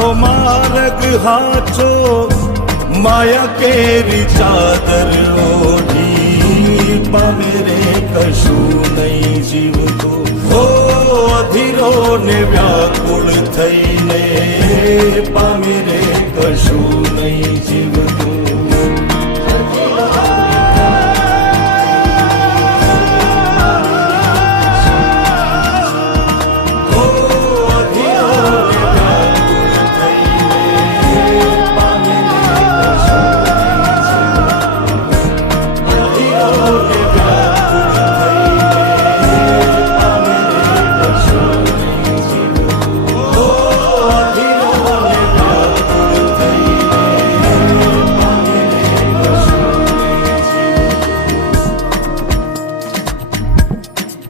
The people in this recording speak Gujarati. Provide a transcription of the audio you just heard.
તારો માર્ગ હાચો માયા કેરી ચાદર ઓઢી પામે રે કશું નહીં જીવતો હો અધીરો ને વ્યાકુળ થઈને